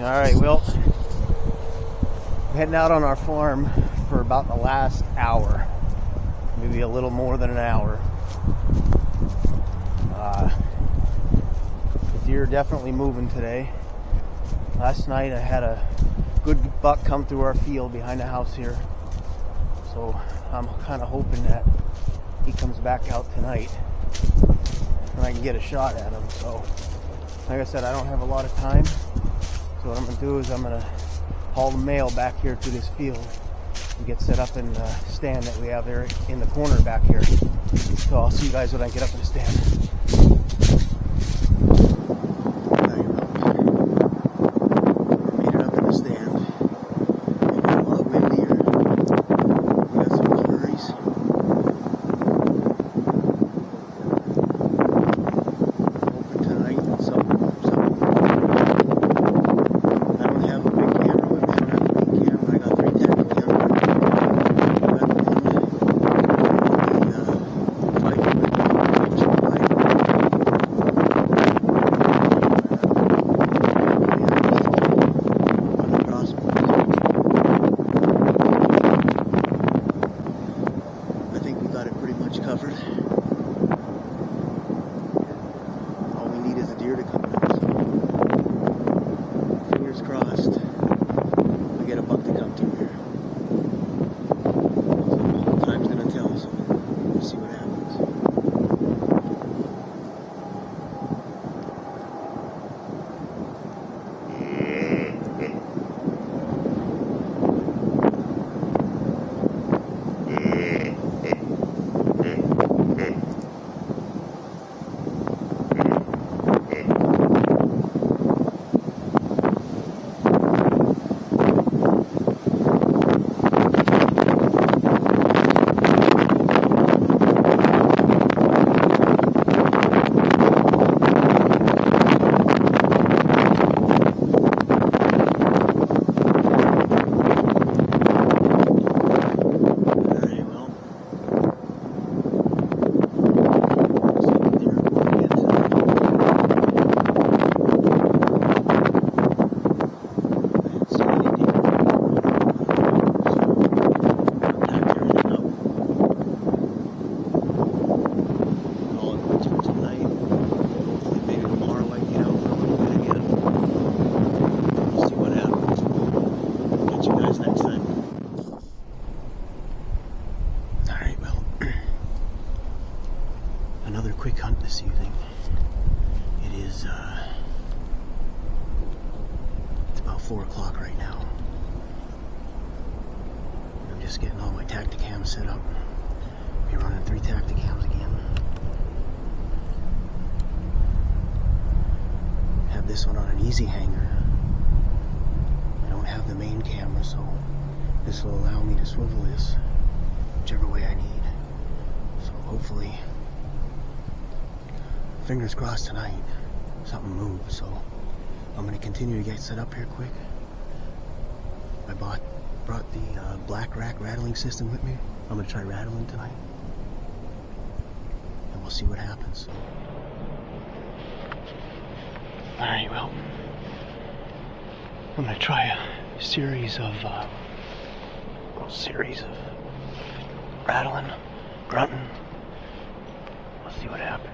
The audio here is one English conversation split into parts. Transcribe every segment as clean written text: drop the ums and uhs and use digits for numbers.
Alright, well, I'm heading out on our farm for about the last hour, maybe a little more than an hour. The deer are definitely moving today. Last night I had a good buck come through our field behind the house here, so I'm kind of hoping that he comes back out tonight and I can get a shot at him. So, like I said, I don't have a lot of time. So what I'm going to do is I'm going to haul the mail back here to this field and get set up in the stand that we have there in the corner back here. So I'll see you guys when I get up in the stand. Another quick hunt this evening. It is, it's about 4 o'clock right now. I'm just getting all my Tacticams set up. Be running 3 Tacticams again. Have this one on an easy hanger. I don't have the main camera, so this will allow me to swivel this whichever way I need. So hopefully, fingers crossed tonight, something moves. So I'm going to continue to get set up here quick. I brought the black rack rattling system with me. I'm going to try rattling tonight, and we'll see what happens. Alright, well, I'm going to try a series of rattling, grunting. We'll see what happens.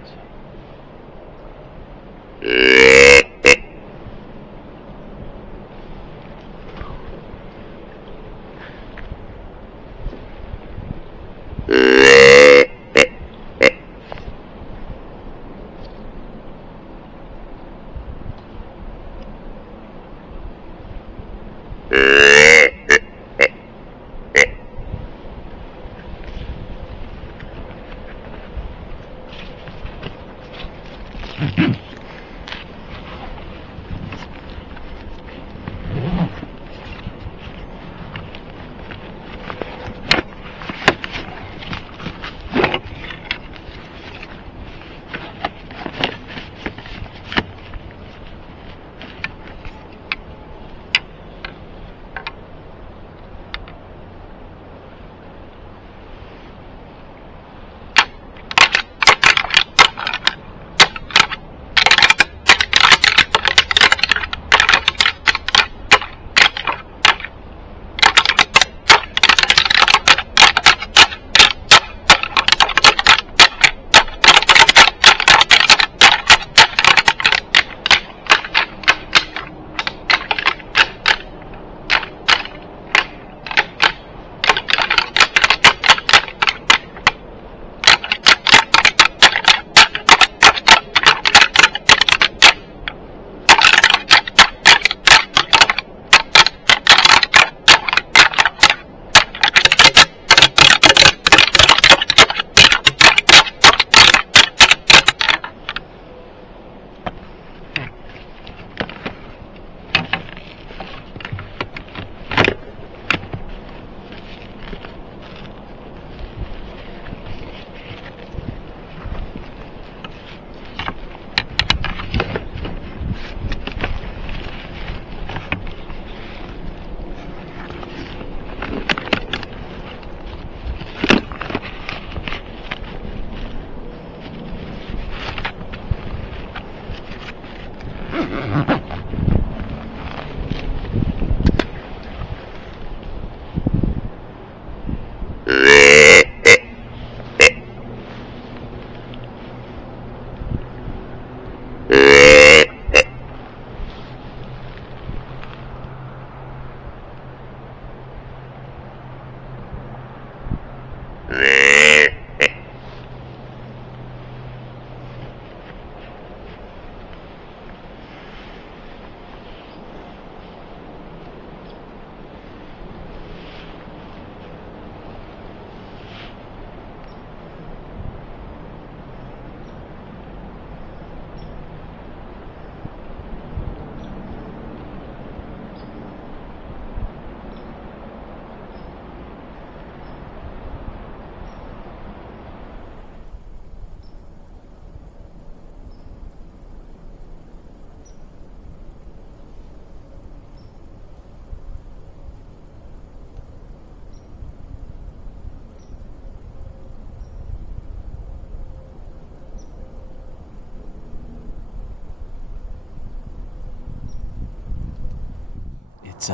It's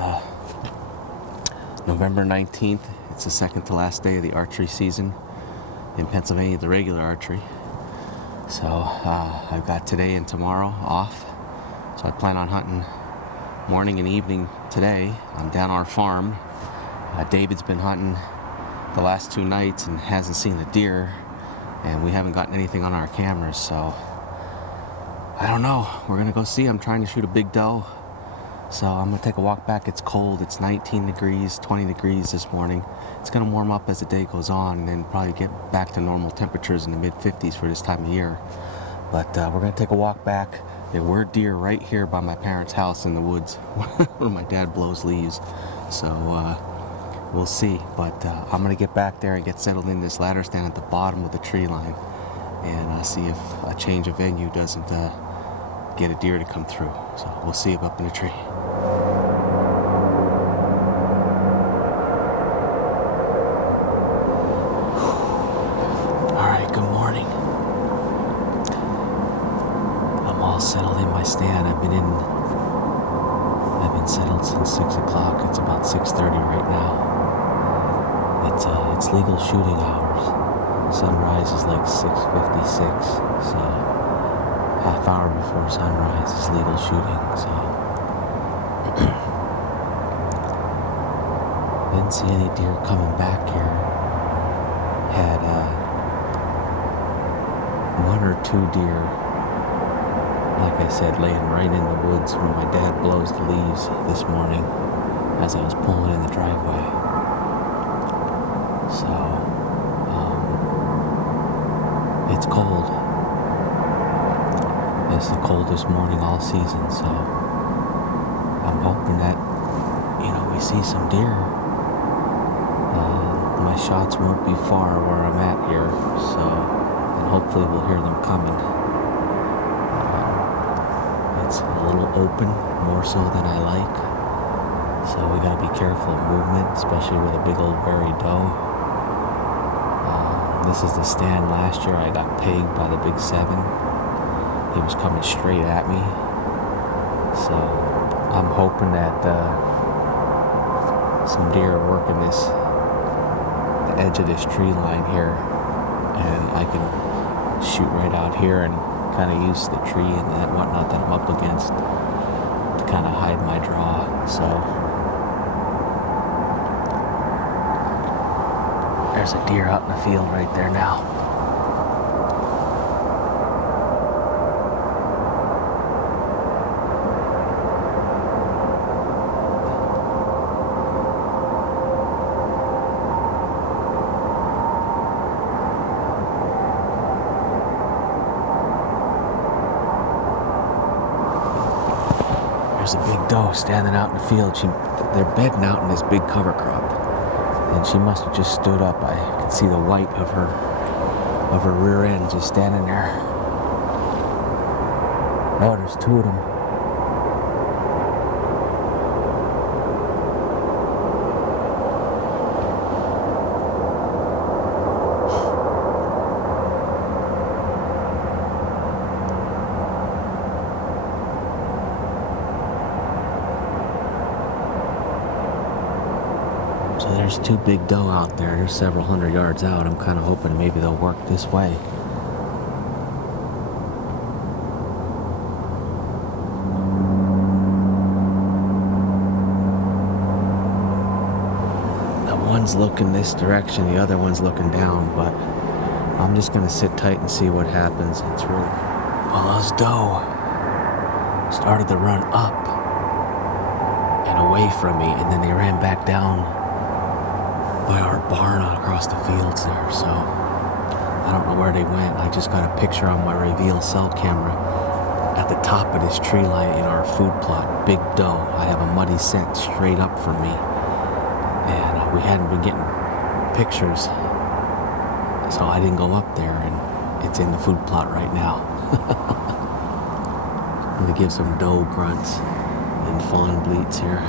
November 19th. It's the second to last day of the archery season in Pennsylvania, the regular archery. So I've got today and tomorrow off. So I plan on hunting morning and evening today. I'm down our farm. David's been hunting the last 2 nights and hasn't seen a deer, and we haven't gotten anything on our cameras, so I don't know. We're gonna go see. I'm trying to shoot a big doe. So I'm gonna take a walk back. It's cold. It's 19 degrees, 20 degrees this morning. It's gonna warm up as the day goes on and then probably get back to normal temperatures in the mid 50s for this time of year. But we're gonna take a walk back. There were deer right here by my parents' house in the woods where my dad blows leaves. So we'll see. But I'm gonna get back there and get settled in this ladder stand at the bottom of the tree line and see if a change of venue doesn't get a deer to come through. So we'll see if up in the tree. Settled in my stand. I've been settled since 6 o'clock. It's about 6:30 right now. It's legal shooting hours. Sunrise is like 6:56, so half hour before sunrise is legal shooting. So didn't see any deer coming back here. Had 1 or 2 deer, like I said, laying right in the woods where my dad blows the leaves this morning as I was pulling in the driveway. So, it's cold. It's the coldest morning all season, so I'm hoping that, we see some deer. My shots won't be far where I'm at here, so, and hopefully we'll hear them coming. It's a little open, more so than I like. So we gotta be careful of movement, especially with a big old berry doe. This is the stand last year I got pegged by the big 7. He was coming straight at me. So I'm hoping that some deer are working the edge of this tree line here, and I can shoot right out here and kind of use the tree and that whatnot that I'm up against to kind of hide my draw. So there's a deer out in the field right there now. There's a big doe standing out in the field. They're bedding out in this big cover crop, and she must have just stood up. I could see the white of her rear end just standing there. Oh, there's 2 of them. There's two big doe out there. They're several hundred yards out. I'm kind of hoping maybe they'll work this way. The one's looking this direction, the other one's looking down, but I'm just going to sit tight and see what happens. It's really... Well, those doe started to run up and away from me, and then they ran back down by our barn across the fields there, so I don't know where they went. I just got a picture on my reveal cell camera at the top of this tree line in our food plot. Big doe. I have a muddy scent straight up from me, and we hadn't been getting pictures, so I didn't go up there, and it's in the food plot right now. I'm gonna give some doe grunts and fawn bleats here.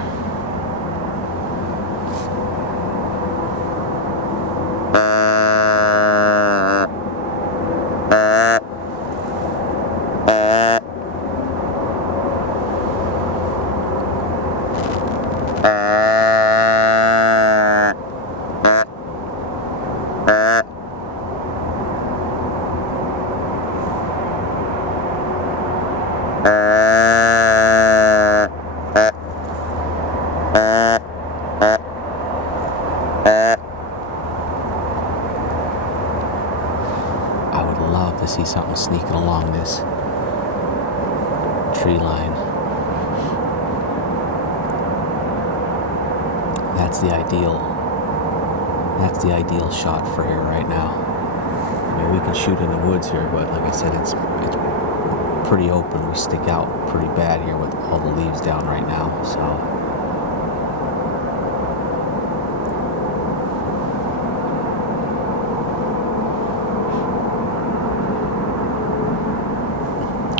I would love to see something sneaking along this tree line. That's the ideal shot for here right now. I mean, we can shoot in the woods here, but like I said, it's pretty open. We stick out pretty bad here with all the leaves down right now, so.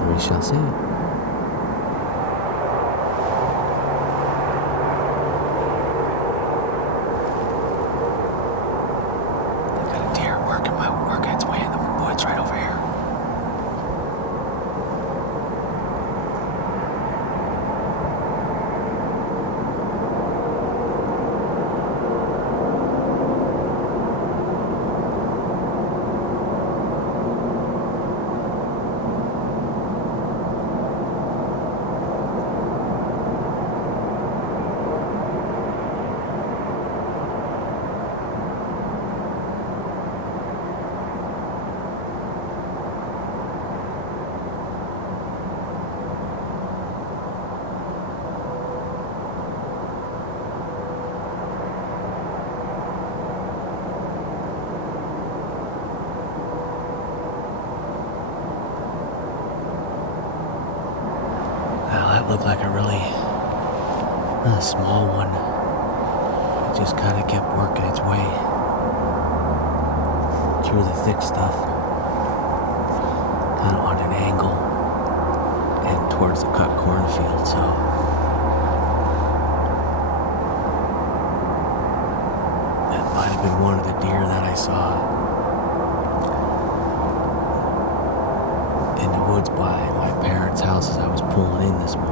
We shall see. That looked like a really small one. It just kind of kept working its way through the thick stuff, kind of on an angle and towards the cut cornfield. So that might have been one of the deer that I saw in the woods by my parents' house as I was pulling in this morning.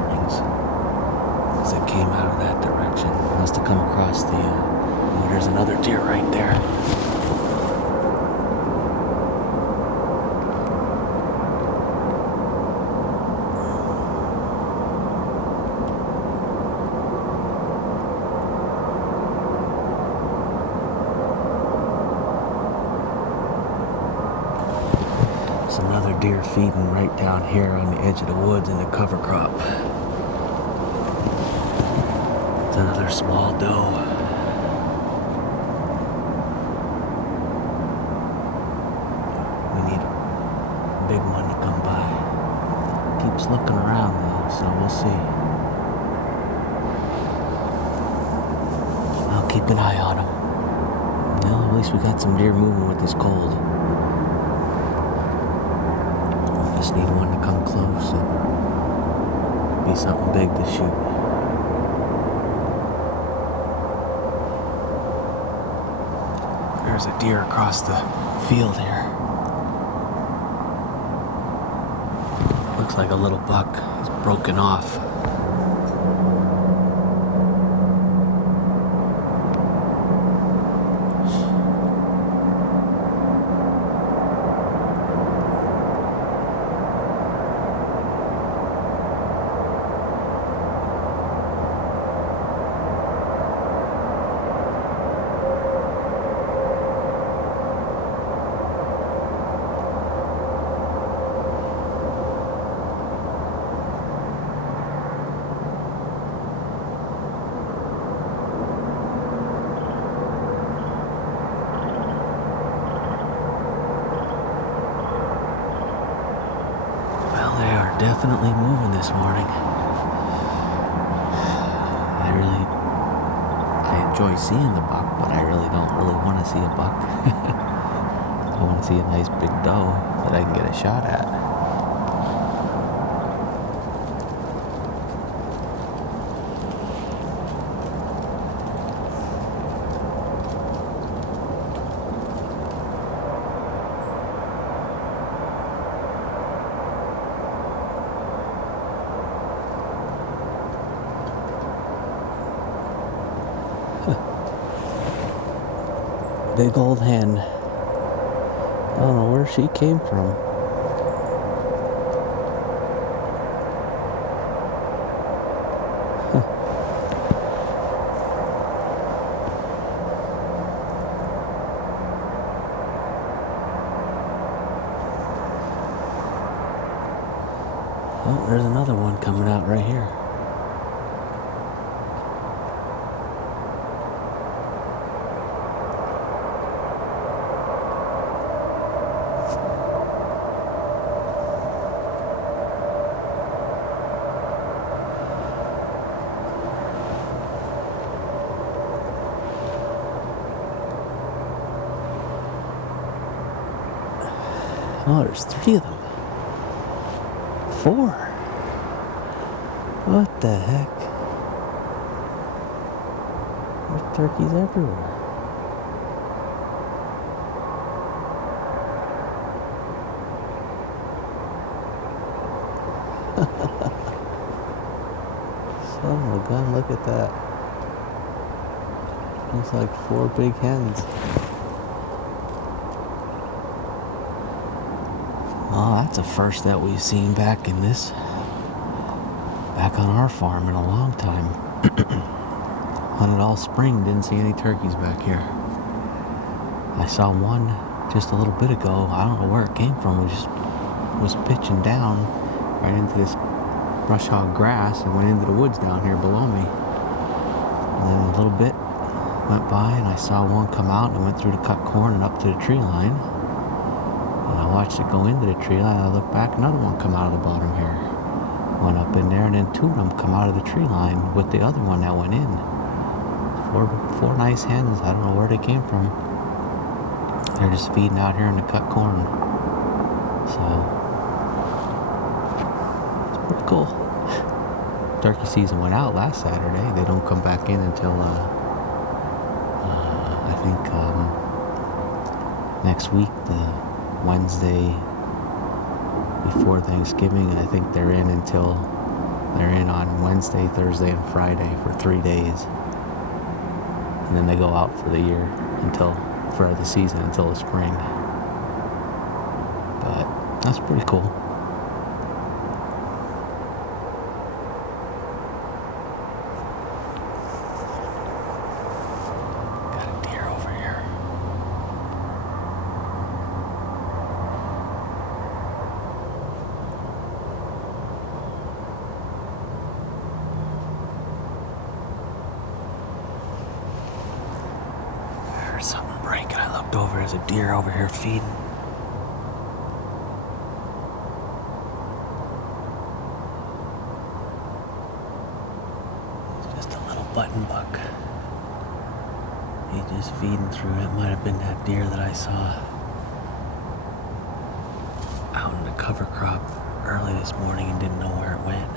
As it came out of that direction, it must have come across the. Oh, there's another deer right there. Some other deer feeding right down here on the edge of the woods in the cover crop. It's another small doe. We need a big one to come by. Keeps looking around though, so we'll see. I'll keep an eye on him. Well, at least we got some deer moving with this cold. Just need one to come close and be something big to shoot. There's a deer across the field here. Looks like a little buck. He's broken off. definitely moving this morning. I enjoy seeing the buck, but I really don't want to see a buck. I want to see a nice big doe that I can get a shot at. Big old hen. I don't know where she came from. Oh, there's another one coming out right here. Oh, there's 3 of them. 4. What the heck? There's turkeys everywhere. Son of a gun, look at that. Looks like 4 big hens. Oh, that's a first that we've seen back on our farm in a long time. Hunted all spring, didn't see any turkeys back here. I saw one just a little bit ago. I don't know where it came from. It just was pitching down right into this brush hog grass and went into the woods down here below me. And then a little bit went by and I saw one come out and went through the cut corn and up to the tree line. And I watched it go into the tree line. I looked back, another one come out of the bottom here. Went up in there, and then 2 of them come out of the tree line with the other one that went in. Four nice hens. I don't know where they came from. They're just feeding out here in the cut corn. So, it's pretty cool. Turkey season went out last Saturday. They don't come back in until, I think, next week, the Wednesday before Thanksgiving. I think they're in on Wednesday, Thursday, and Friday for 3 days. And then they go out for the year for the season until the spring. But that's pretty cool. Got a deer over here. Something breaking. I looked over, there's a deer over here feeding. It's just a little button buck. He's just feeding through. It might have been that deer that I saw out in the cover crop early this morning and didn't know where it went.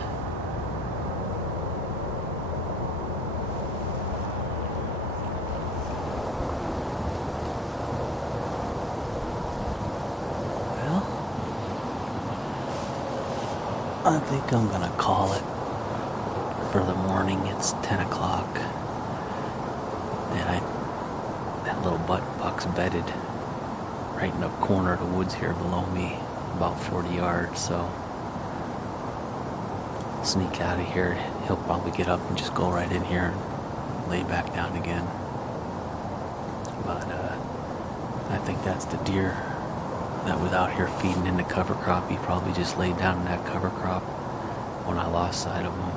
I think I'm gonna call it for the morning. It's 10 o'clock. And that little button buck's bedded right in the corner of the woods here below me, about 40 yards, so I'll sneak out of here. He'll probably get up and just go right in here and lay back down again. But I think that's the deer that was out here feeding in the cover crop. He probably just laid down in that cover crop when I lost sight of him,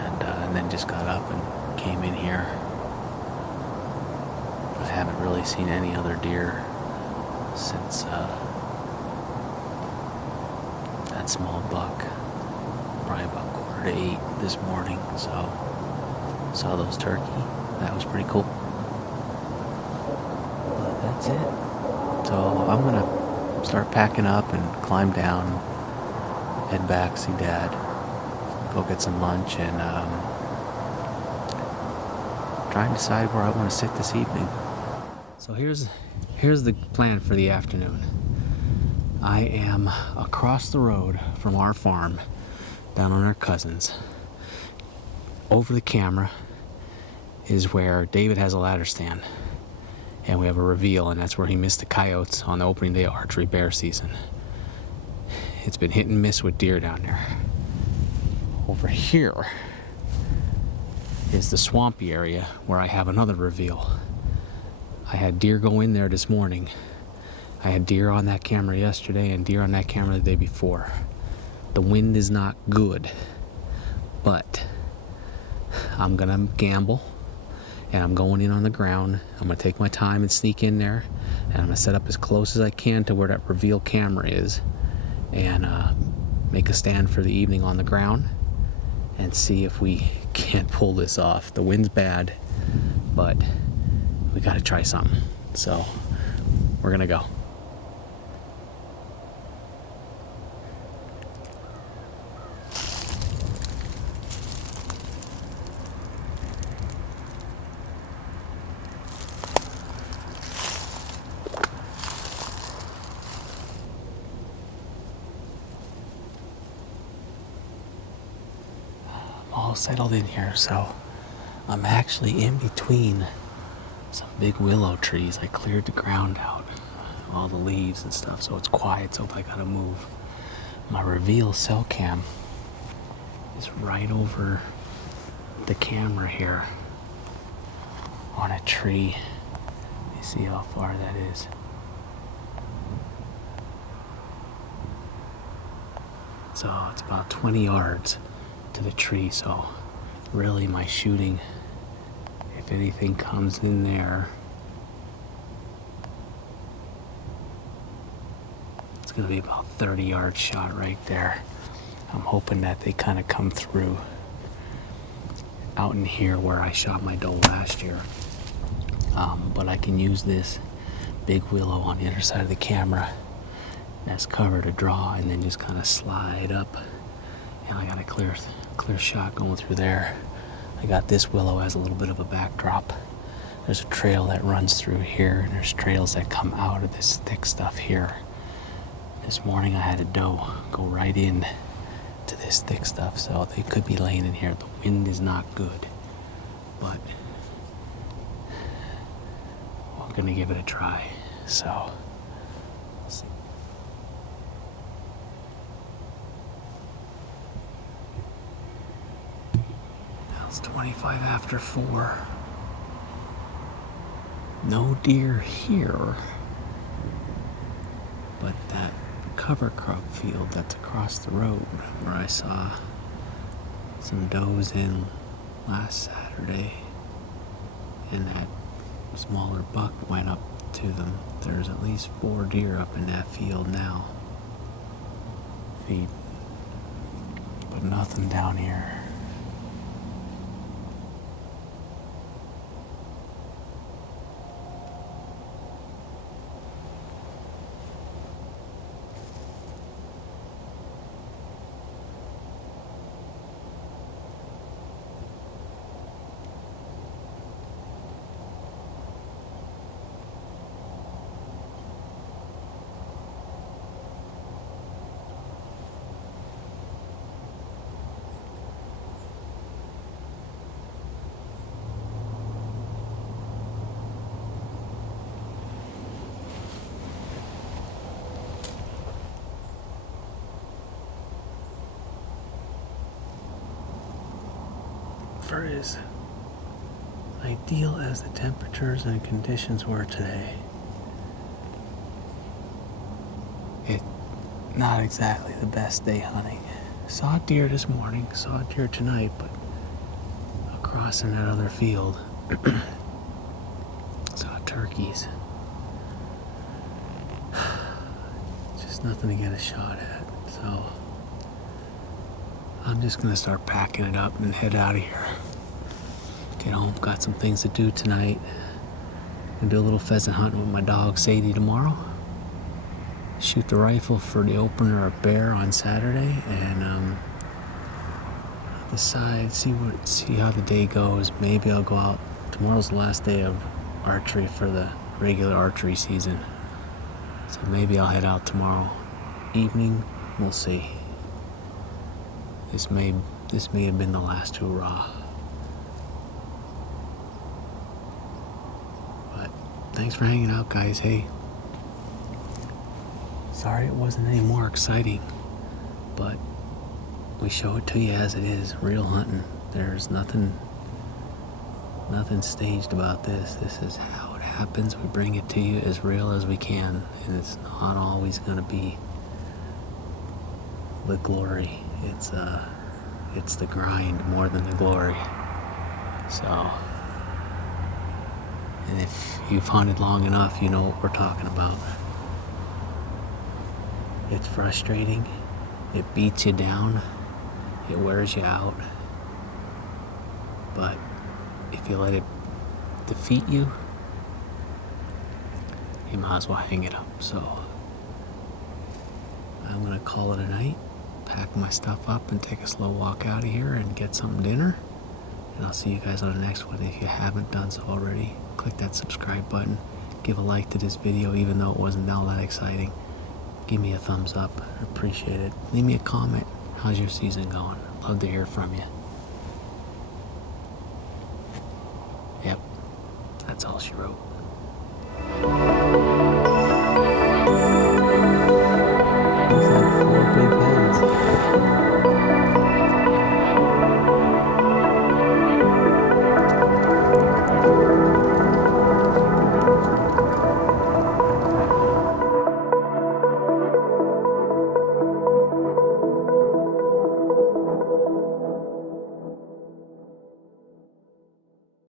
and then just got up and came in here. I haven't really seen any other deer since that small buck, probably about 7:45 this morning. So saw those turkey. That was pretty cool. But that's it. So I'm gonna start packing up and climb down, head back, see Dad, go get some lunch, and try and decide where I want to sit this evening. So here's the plan for the afternoon. I am across the road from our farm, down on our cousins. Over the camera is where David has a ladder stand, and we have a reveal, and that's where he missed the coyotes on the opening day of archery bear season. It's been hit and miss with deer down there. Over here is the swampy area where I have another reveal. I had deer go in there this morning. I had deer on that camera yesterday and deer on that camera the day before. The wind is not good, but I'm gonna gamble, and I'm going in on the ground. I'm gonna take my time and sneak in there, and I'm gonna set up as close as I can to where that reveal camera is, and make a stand for the evening on the ground and see if we can't pull this off. The wind's bad, but we gotta try something. So we're gonna go. All settled in here, so I'm actually in between some big willow trees. I cleared the ground out, all the leaves and stuff, so it's quiet, so if I gotta move. My reveal cell cam is right over the camera here on a tree. Let me see how far that is. So it's about 20 yards to the tree, so really my shooting, if anything comes in there, it's gonna be about 30-yard shot right there. I'm hoping that they kind of come through out in here where I shot my doe last year, but I can use this big willow on the other side of the camera as cover to draw, and then just kind of slide up, and I got a clear shot going through there. I got this willow as a little bit of a backdrop. There's a trail that runs through here, and there's trails that come out of this thick stuff here. This morning I had a doe go right in to this thick stuff, so they could be laying in here. The wind is not good, but we're gonna give it a try. So let's see. It's 25 after 4. No deer here, but that cover crop field that's across the road where I saw some does in last Saturday, and that smaller buck went up to them. There's at least 4 deer up in that field now, feeding, but nothing down here. For as ideal as the temperatures and conditions were today, it's not exactly the best day hunting. Saw deer this morning, saw deer tonight, but across in that other field, saw turkeys. Just nothing to get a shot at, so I'm just gonna start packing it up and head out of here. Get home, got some things to do tonight. Gonna do a little pheasant hunting with my dog Sadie tomorrow. Shoot the rifle for the opener of bear on Saturday, and decide, see how the day goes. Maybe I'll go out. Tomorrow's the last day of archery for the regular archery season, so maybe I'll head out tomorrow evening. We'll see. This may have been the last hurrah. But thanks for hanging out, guys. Hey, sorry it wasn't any more exciting, but we show it to you as it is, real hunting. There's nothing staged about this. This is how it happens. We bring it to you as real as we can, and it's not always gonna be the glory. It's the grind more than the glory. So, and if you've hunted long enough, you know what we're talking about. It's frustrating. It beats you down. It wears you out. But if you let it defeat you, you might as well hang it up. So I'm gonna call it a night, pack my stuff up and take a slow walk out of here and get some dinner. And I'll see you guys on the next one. If you haven't done so already, click that subscribe button. Give a like to this video, even though it wasn't all that exciting. Give me a thumbs up. I appreciate it. Leave me a comment. How's your season going? Love to hear from you. Yep, that's all she wrote.